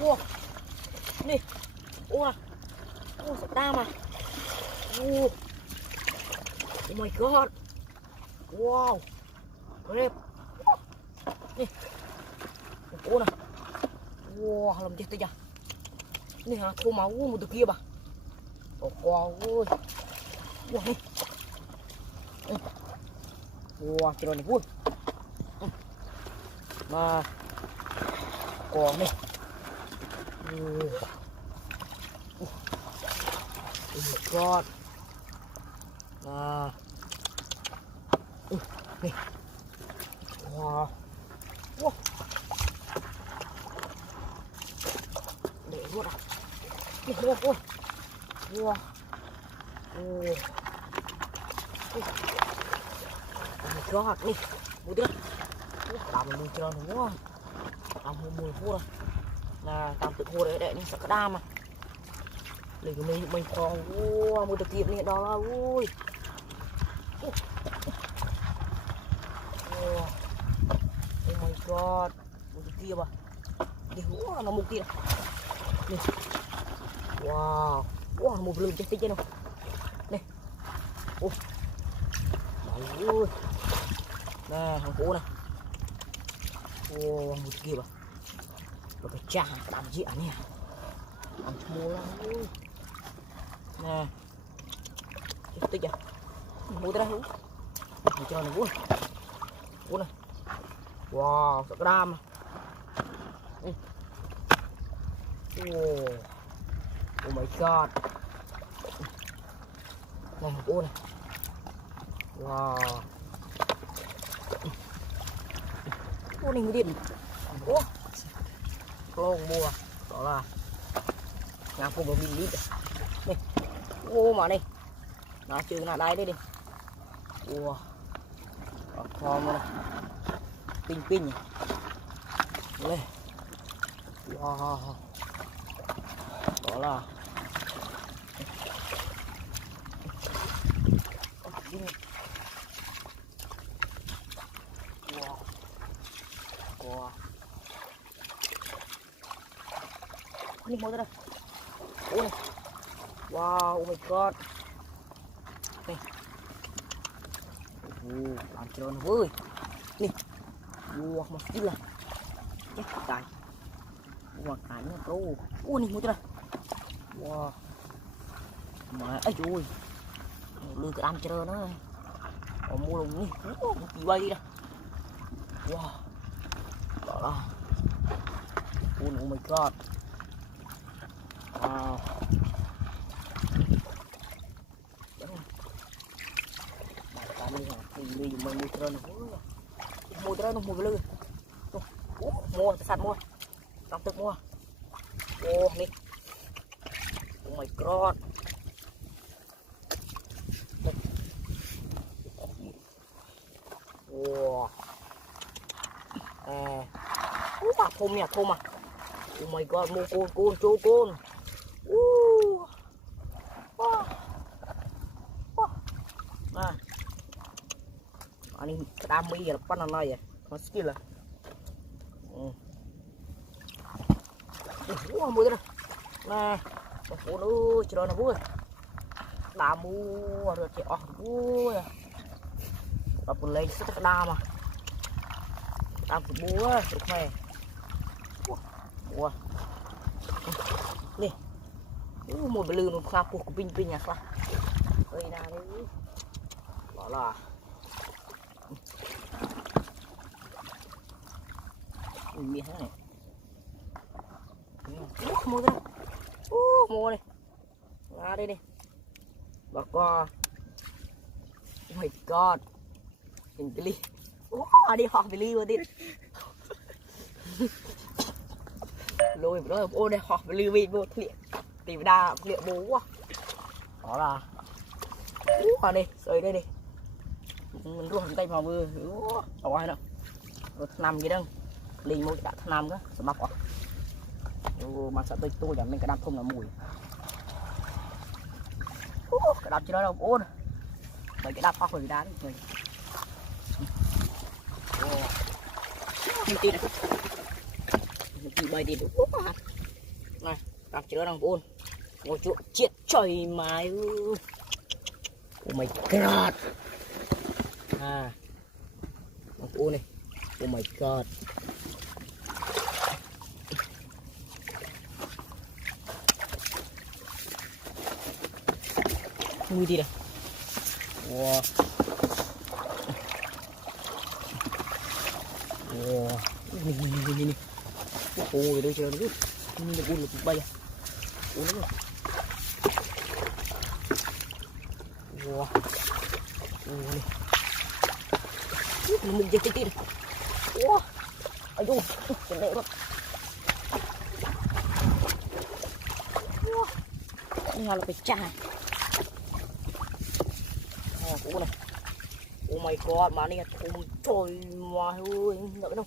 Wow. Nè. Wow. Wow, sập đam à. Wow. Oh my god. Wow. Đẹp. Nè. Ô nè. Wow, làm chết tôi chưa? Nè hả, thô máu một từ kia bà. Wow ơi. Wow nè. Wow, trời này vui. Mà còn này. Oh my god. Này. Wow. Wow. Để luôn à. Này luôn ôi. Wow. Oh. Oh my god, nih. Butir. Làm mình chơi nó đúng không? Làm mùi khô rồi. Là làm tự khô đấy đấy, sợ cái đam mà. Lấy cái mình còn mua được tiệm này đó là ui. Oh my god. Một cái kia mà. Đi nó một kia. Này. Wow. Wow, một lươn chết tích đâu. Này. Ô. Đấy ơi. Nè, thằng cũ này. Wow, một kia mà. Một cái chả làm gì à nè. Ăn mua lắm ơi. Nè. Chết tích à. Mua tới đây không? Mình cho này vui. Vui này. Wow, sợ cái đam à. Oh my god. Này hộp ô này. Wow. Ô này mới điện. Ô. Long mua. Đó là nhà phụ của mình đi. Này. Ô mà này. Nó trừ là đây đây đi. Wow. Con này. Pin pin nhỉ. Đây. Wow. Đó là wow. Wow. Ini mau đây. Ôi. Wow, oh my god. Này. Làm cho nó vui. Nè. Wow, mà kia là. Chết tài. Wow, cái nó câu. Ôi này mua đây. Wow. Mà ấy ui. Lừa cái ăn chơi nó. Còn mua lùng đi. Một kỳ bay đi đâu. Wow. Đó là. Oh my god. Wow. Mua tới đây nó mua cái lư. Mua sạch mua. Trong thực mua. Ô này. Oh my god. Wow. Thơm nhỉ, thơm à. Oh my god, mua côn chô côn. Nah. Ini kami ya depan anak ya. Meski lah. Wah, mua đây. Nah, phụ nữ chờ nó vui. Đã mua rồi chị vui. Đập lên sức cái đam mà. Đam thì mua được khỏe. Wow. Nè. Một bự lươn nó phục của pin nhà sao. Đây nào đấy. Đó là miếng này. Mua đây. Mua đây. Ra đây đi. Bà con. Oh my god. Hình cái ly. Đi học cái ly vào đi. Lôi vào đó. Ô đây học cái ly về vô thiện. Tìm đa liệu bố quá. Đó là. Vào đây. Rồi đây đi. Mình ruộng tay vào vừa. Ở ai đâu. Nằm gì đâu. Linh một đã nằm đó. Sẽ bọc quá. Mà sợ tôi chẳng mình cái đám không là mùi. Cái đám chứ đó đâu. Ô nè. Mấy cái đám phóc rồi đá đấy. Mình tin này. Mình tin bày đi đúng quá. này làm chứa đang buồn ngồi chỗ chết trời mái. Oh my god. À buồn này. Oh my god. Mùi đi đây. Wow. Wow. Ini. Oh, itu jangan dulu. Ini lebih lebih banyak. Oh, ini. Wah. Oh, ini. Ini jadi tir. Wah. Aduh, kena banget. Wah. Ini halau pecah. Oh, này. Oh my god, mà này thùng trời mà ơi, đợi đâu.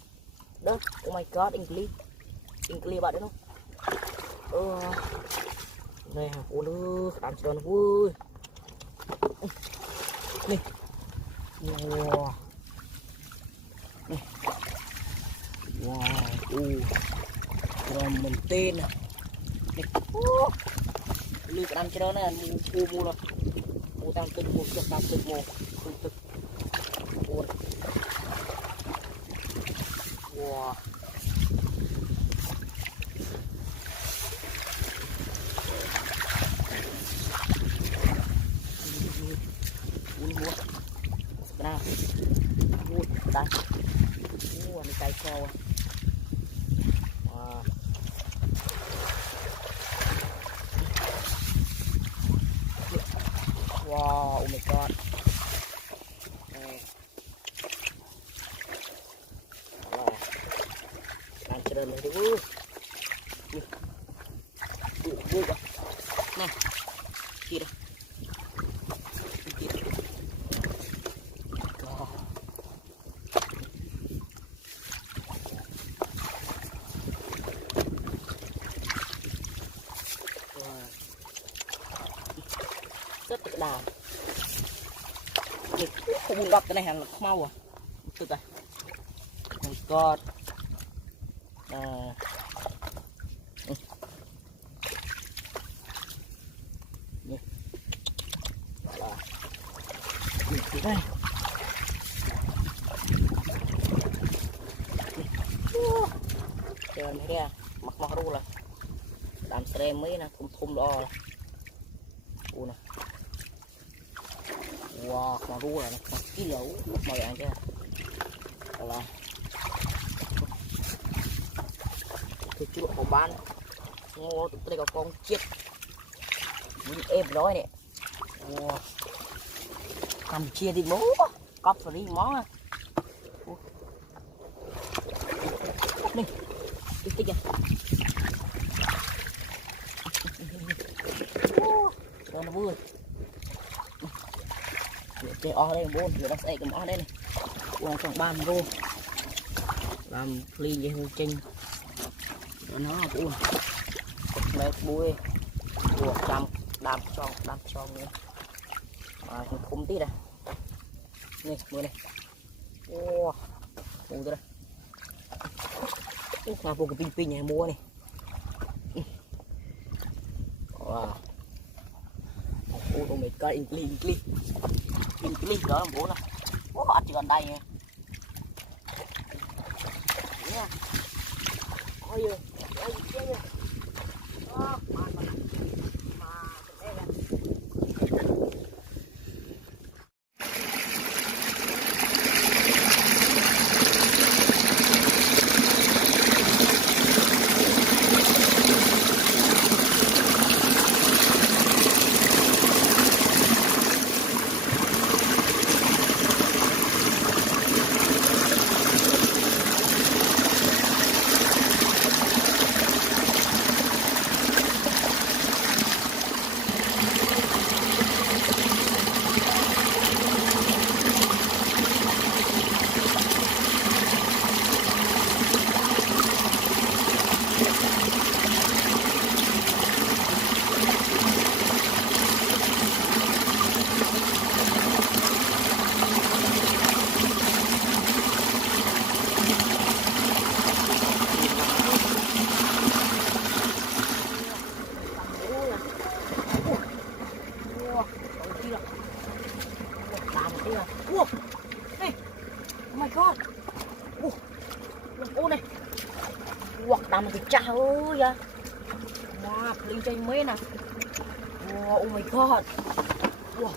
Đó, oh my god, English bạn đấy không? Này, ô lư, làm trơn vui. Này. Wow. Này. Wow, rồi mình tên này. Này. Lư cái làm trơn này, mua rồi. Mua tăngទឹក, mua chất tăngទឹក, muaទឹក. Wow. Nào. Đây. Này cây khô. Wow. Wow, oh my god. Làm cho đơn này đi vui. Vui quá. Này. Kia đây. Kia đây. Wow. Rất tự đào. Không buồn đọc cái này hàng là mau à. Từ đây. Oh my god. Đây. Trời này kìa, mặc ru là làm xe mấy nè, thum đo là. Nè. Wow, mặc ru là nó ký lẩu mời bạn chưa. Là thì chú của bán ngô đây có con chết em nói nè. Wow. Campuchia thì bố cọp phải đi món à. Này đi tích à. Cho nó vui. Chơi o đây bốn rồi nó sẽ cầm o đây này. Qua trong ban vô làm clean vậy hương chinh rồi nó cũng lấy bùi buộc trăm đạp cho nữa mà không tí đây này mưa này. Wow, mua đây là vô cái pin này mua này. Wow, oh my god, English đó là bố này. Bố họ chỉ còn đây nè. Ôi giời, ôi giời. chào ơi à. Wow, lên chơi mấy nè. Wow, oh my god. Wow.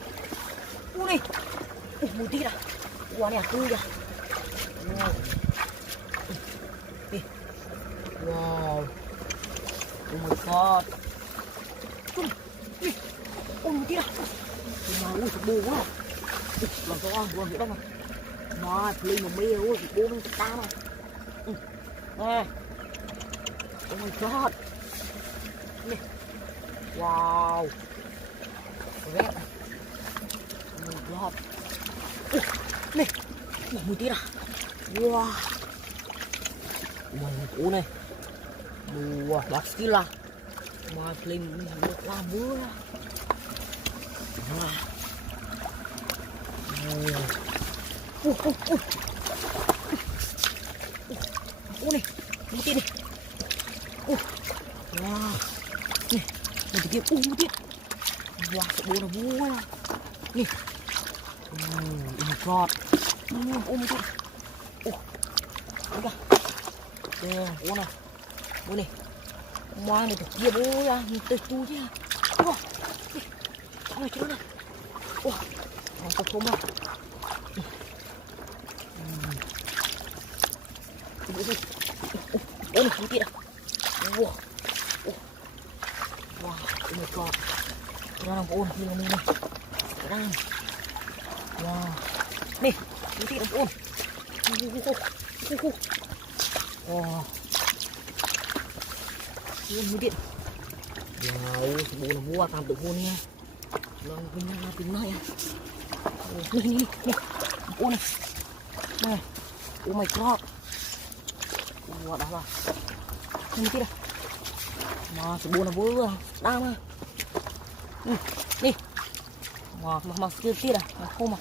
Này. Một tí à. Wow, này tươi à. Wow. Wow. Oh my god. Ôi một tí à. Wow, ui, bù quá. Làm sao ăn, buồn vậy đâu mà. Wow, lên một mê ôi, bố mình ta mà. Nè. Oh my god. Này. Wow. Red. Oh my god. Này. Một tí à. Wow. Wow, này. Wow, bác sĩ là. Mà lên một la mưa. Wow. Này, một tí này. Wow. Này, một tí kia, một tí. Wow, sợ bố nó vui à. Này. Oh my god. Một tí. Đây kìa. Đây, này. Bố này. Wow, này thật kia bố à. Nhìn tới tu chứ à. Wow. Cháu này chứ này. Wow. Nó có không à. Ôi này, một tí à. Wow. Wow, oh my god. Ra đồng ôn, mình này. Ra. Wow. Này, một tí đồng ôn. Wow. Một tí. Wow, bố nó mua tạm tự hôn nha. Lòng mình là tính này à. Này. Ôn này. Này. Oh my god. Wow, đó là. Một tí này. Mà bố nó vừa đang à. Đi. Mà kia tí à. Không mà.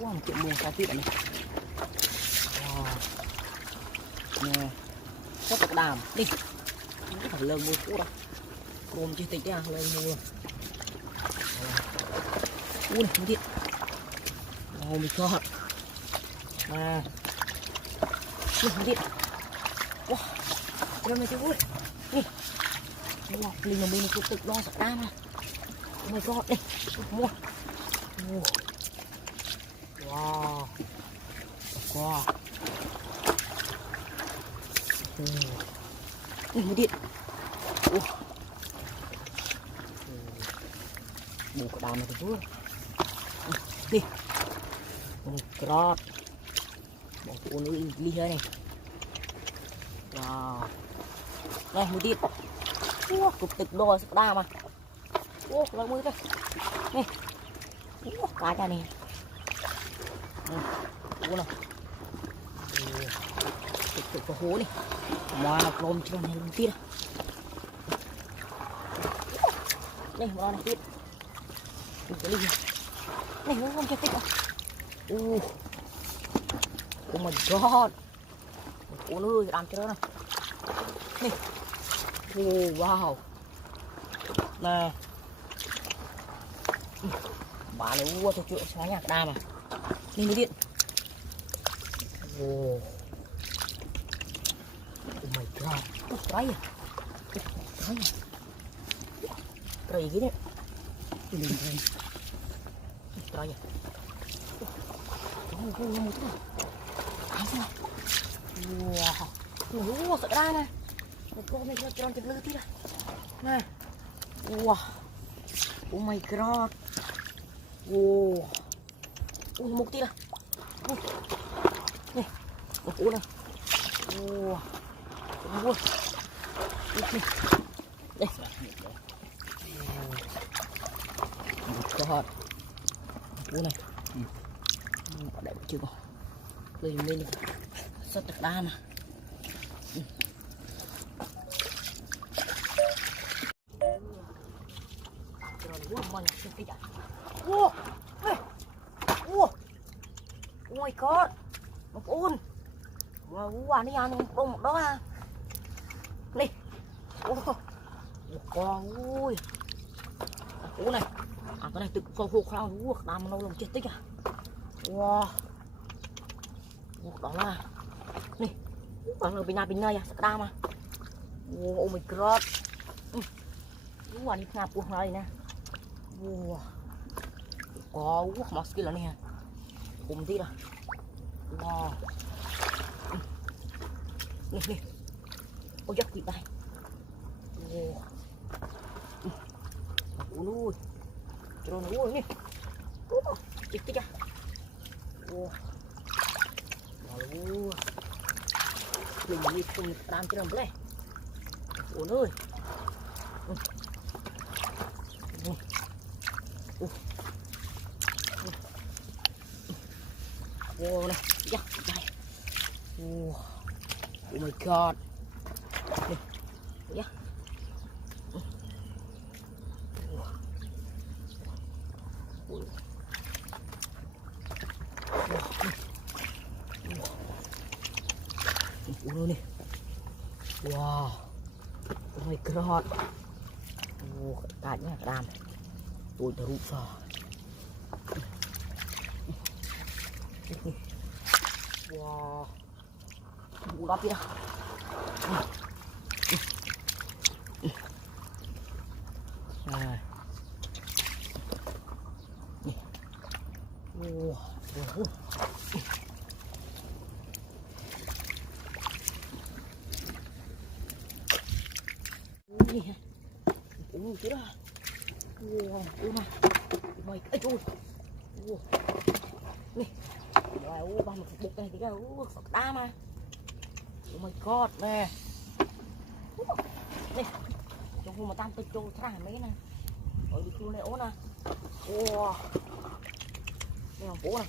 Wow, một chuyện buồn sao tí này. Wow. Nè. Rất là đàm. Đi. Không phải lợn mua cũ đâu. Cồm chưa tính à. Lợn mua. Ui này, một tí. Oh my god. À. Một tí. Wow. Rồi mày chơi vui. Đi. Wow, linh là mình cứ tự lo sợ đam à. Oh my god, đây. Mua. Wow. Wow. Một điện. Bù cả đàm này thì vui. Đi. Oh my god. Bỏ phụ nữ ly hơi này. Wow. Đây, một điện. Cục tịch đo sợ đam mà. Lấy mũi đây. Này. Cá cha này. Này. Tịch có hố này. Mà lồm trên này một tí đây. Đây, một này tí. Cái ly này. Này, nó không cho tích à. Oh my god. Ôi ơi, làm cho nó này. Wow. Nè. Bà này ua tôi chuyện xóa nhạc đam à. Lên cái điện. Oh my god. Trái à. Trái à. Trái cái đấy. Trái à. Một cái này. Wow. Ủa sợ ra nè. Một con này cho tròn chừng lư tí này. Nè. Wow. Oh my god. Wow. Ui một tí này. Này. Một củ này. Wow. Wow. Này. Đây. Một god. Củ này. Đẹp chưa con. Đây mình rất đặc đa mà. Wow. Wow. Oh my god. Một ôn. Wow, này ăn một đó à. Này. Một con ui. Ủa này. À cái này tự khô khô khao làm nó lòng chết tích à. Wow. Đó là Nih, kalau pindah-pindah ya sekarang mah. Oh my god. Wah ini ngapuh lagi nè. Wah. Có quá mà skill là nè. Cùng tí rồi. Wow. Nè nè. Ôi giấc kịp đây. Wow. Ui. Cho nó ui nè. Chết chết ra. Wow. Wow. Mình đi cùng làm cái đồng này. Ôi ơi. Wow này, yeah, đây. Oh my god. Đây. Yeah. Ôi này. Wow. Oh my god. Cả nhá, đam. Tôi thử sao. Wow. Bulat ya. Này. Wow. Ui chứ đó. Wow, ui mà. Mày ấy ui. Wow. Nè. Rồi ba một bục này thì cái Phật đá mà. Oh my god nè. Nè. Trong hôm mà tam tôi trôi thả mấy cái này. Ở đi khu này ố nè. Wow. Nè hồng bố này.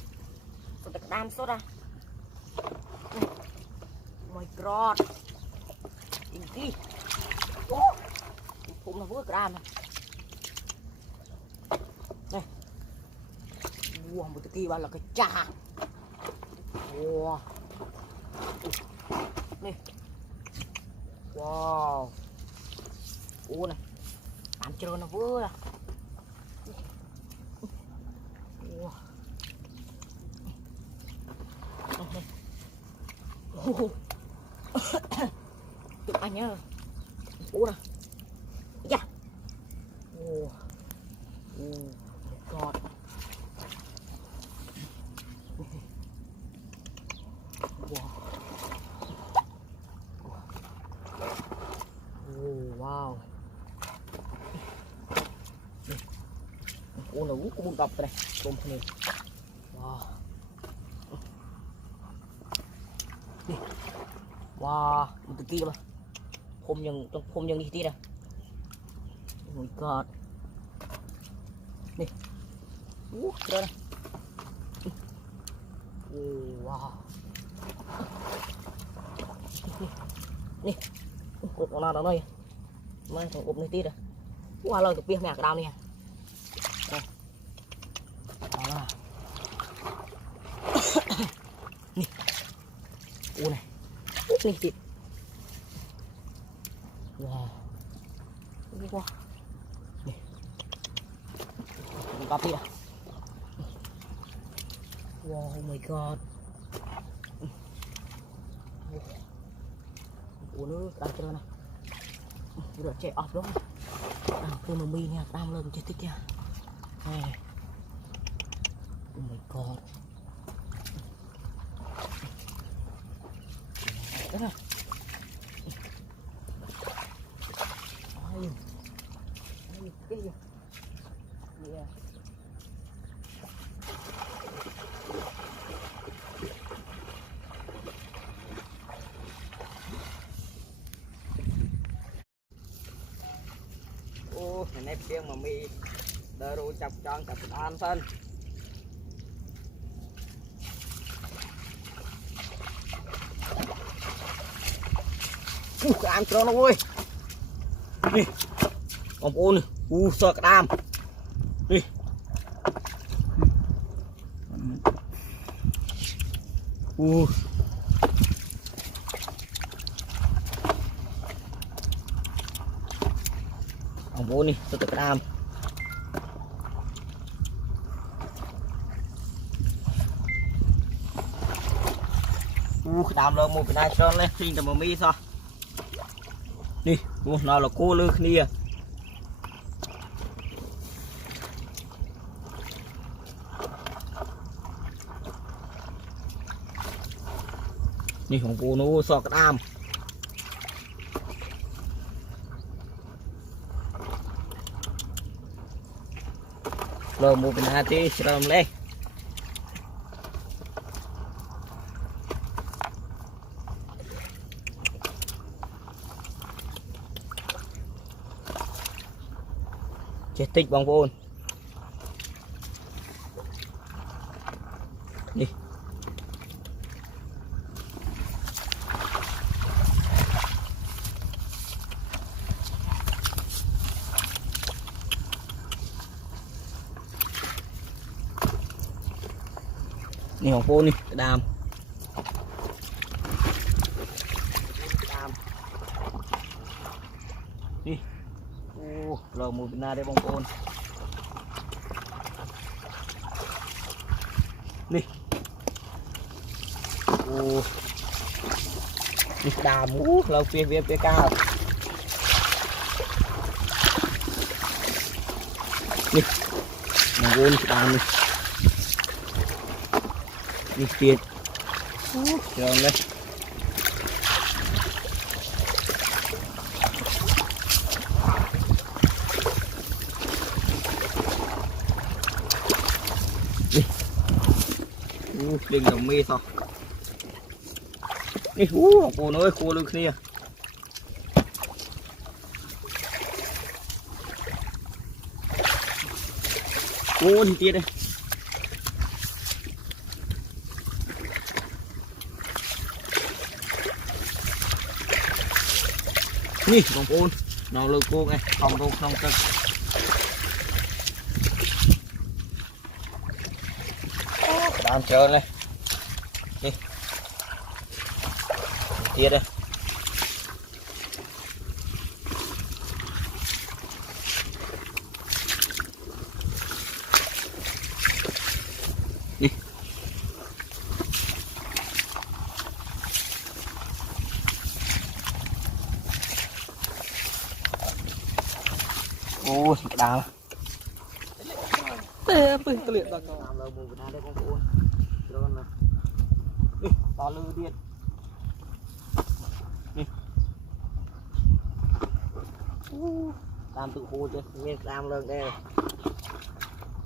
Tôi tạch đam sốt ra. Nè. Oh my god. Nhìn đi. Cũng là vữa đam này. Nè. Wow, một cái kia là cái trà. Wow. Nè. Wow. Ủa này. Ăn chơi nó vừa à. Wow. Tụi anh nhá. Ủa này. Yeah. Wow. Oh god. Wow. Oh, wow. Ủa là cũng muốn đọc này. Tôm này. Wow. Wow, một cái kia mà. Hôm nhân đi tí nè. Oh my god. Nè. Trời này. Wow. Nè. Cột nào đó đây. Mai thằng ốp này tí rồi. Wow lời cái bia mẹ cái đào này. Đây. Đó là. Nè. Ủa này. Úp này thịt. Wow. Wow. Nè. Cặp đi à. Wow, oh my god. Ủa nó đang chơi này. Được chạy off đó. Đang phê mà mi nha, đang lên chơi tích nha. Này. Oh my god. Đó này. Cái gì? Yeah. Này tiếng mà mi đỡ rồi chọc tròn chọc ăn phân ăn cho nó vui đi ông ôn sợ cái đam đi ông bố đi tôi tự làm ดามเลยมูเป็นนายชนเลยทิ้งแต่มามีซะนี่กูนอนละกูลึกนี่นี่ของกูนู้ซอกกระดามเริ่มมูเป็นนาทีเริ่มเลยเจ็ดติ๊กบางปูนนี่นี่ของปูนี่กระดามนี่โอ้เรามูเป็นนาได้บางปูนนี่โอ้นี่กระดามโอ้เราเปียก้าวนี่บางปูนกระดามนี่นี่เปียเดี๋ยวเลยเล่นกับมีดต่อนี่โอ้โหน้อยโคลึกนี่โอ้ทีเตี้ยเลยนี่น้องปูนน้องเลือกกูไงทำตรงน้องตึกตามเจอเลยนี่เตี้ยเลยนี่โอ้ยดาวเต้ปืนเกลียดตอนน้ำเราบูบนาได้ของปูนร้อนนะนี่ตาลือเดียดนี่ตามตุกปูจะมีตามเลิกได้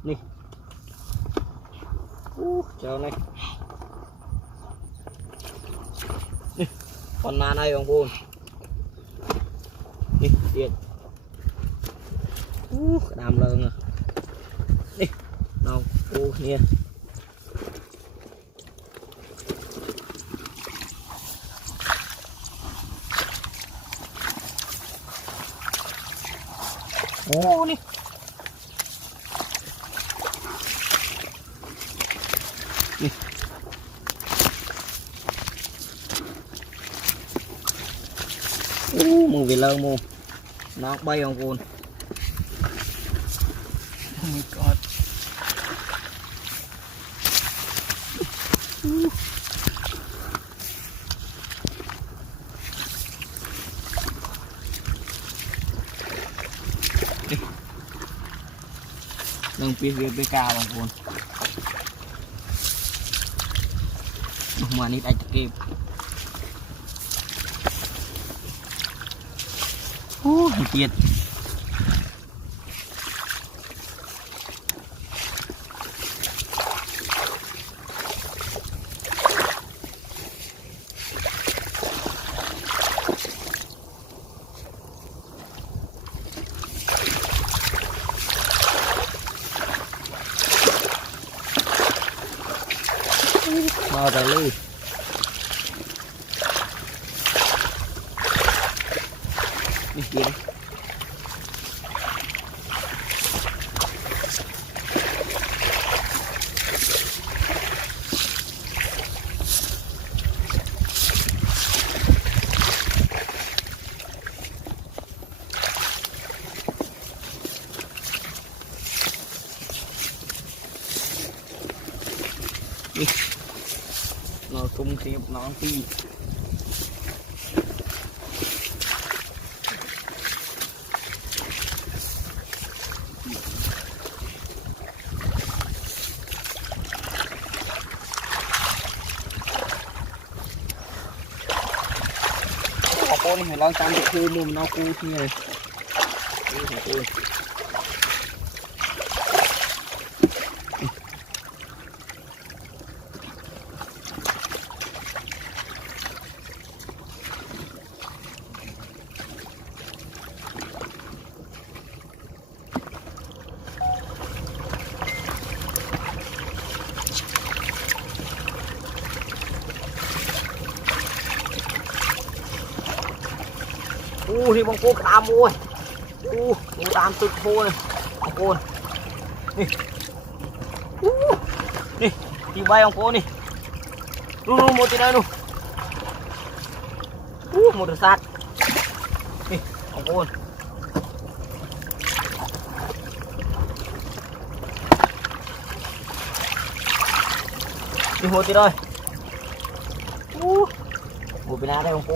นี่เจ้านี่นี่คนมาในของปูนนี่เดียดตามเลิกอ่ะนี่น้องปูเนี่ยโอ้นี่นี่โอ้มึงvề lâu mu nó bay ông côn oh my god đừng phía cao bằng cuốn mà nít anh kịp tiệt bao giờ lưu đi kia đây đi nó cũng ตีน้องตีขอโป้นี่ให้ลองตามดูคือมุมน้องกูที่เลยนี่ของกูที่บางปูตามมวยปูตามตึกโพเลยบางปูนี่นี่ที่ใบบางปูนี่นู่นหมดที่ไหนนู่นหมดสัตว์นี่บางปูนี่หมดที่ไหนหมดไปแล้วได้บางปู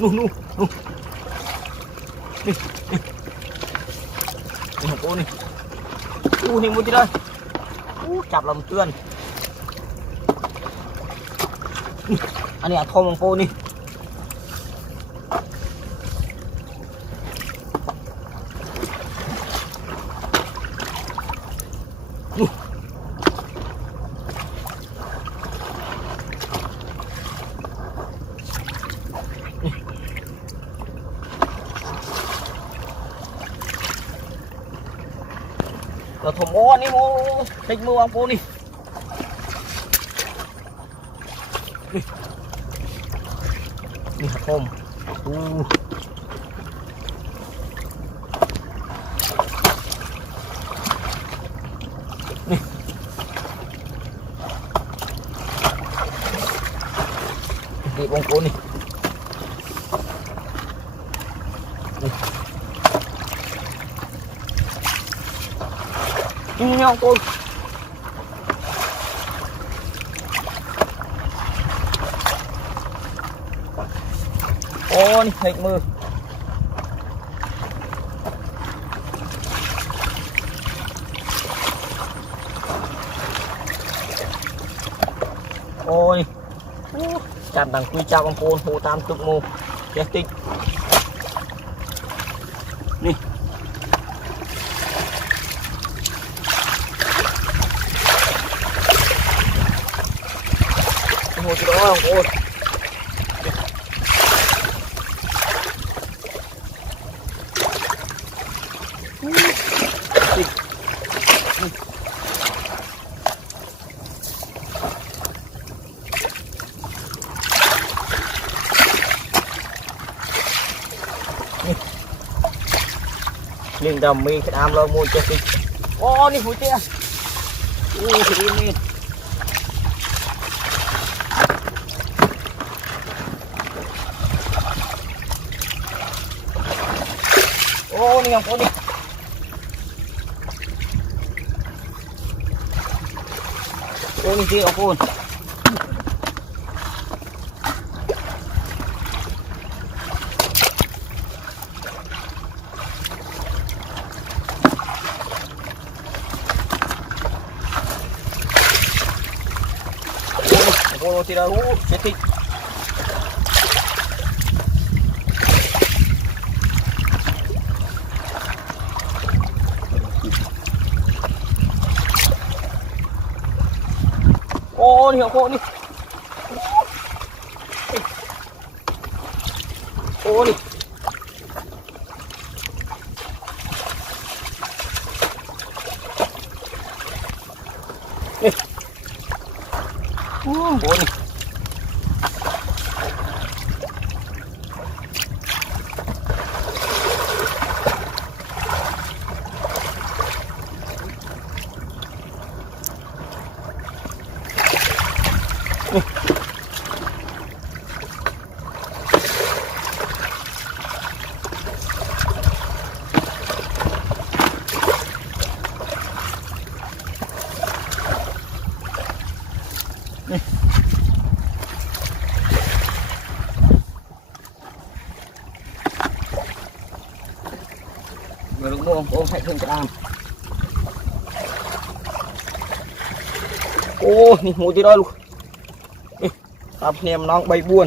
นู่นนี่ของกูนี่นี่มุดที่ได้จับลำเตือนอันนี้ทอมของกูนี่เราถมโอ้นี่โมติดมือวางปูนี่นี่ครับผมนี่ดีวางปูนี่นี่ของกูโอ้นี่เห็ดมือโอ้ยจับดังคุยจับบางปูหูตามตึกงูเจ็ดติ๊กนี่หมดแล้วของกูลิงดำมีขนาดเรามูจะสิโอ้นี่หัวเตี้ยทีนี้โอ้นี่ของกูนี่โอ้นี่ที่ของกูโอ้ที่เราเจ็ดติ๊กโอ้นี่ของกูนี่โอ้นี่นี่โอ้นี่ โอ้ให้เพิ่มกระดามโอ้นี่หมูที่ร้อยลูกนี่ตามเนี่ยน้องใบบัว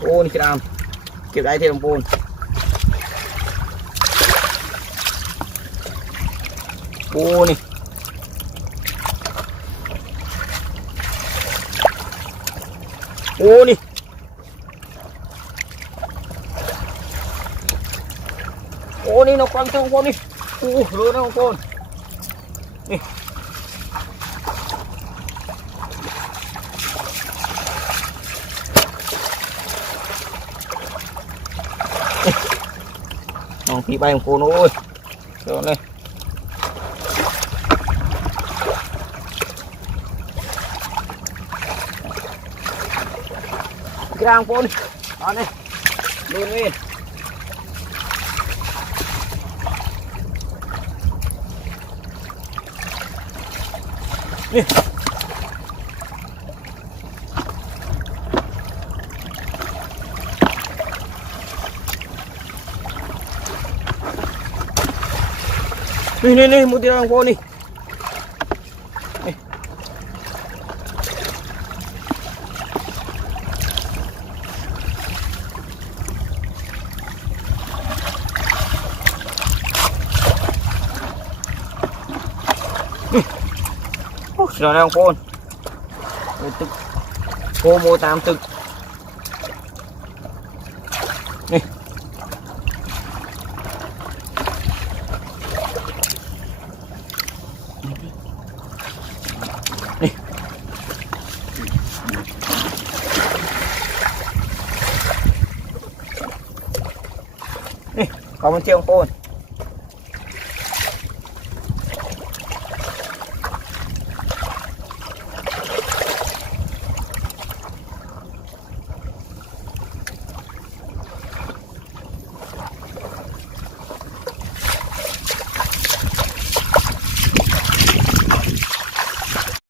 โอ้นี่กระดามเก็บได้เท่าปูนโอ้นี่โอ้นี่โอ้นี่นกกวางตุ้งโอ้นี่โอ้เรือนะทุกคนนี่น้องพี่ใบของคุณโอ้ยเดี๋ยวนี่กลางปูนตอนนี้ดูนี่นี่นี่มุดที่กลางปูนนี่โอ้ยเราแล้วปูนตึกโคโมตามตึกนี่นี่นี่เขามันเที่ยวปูน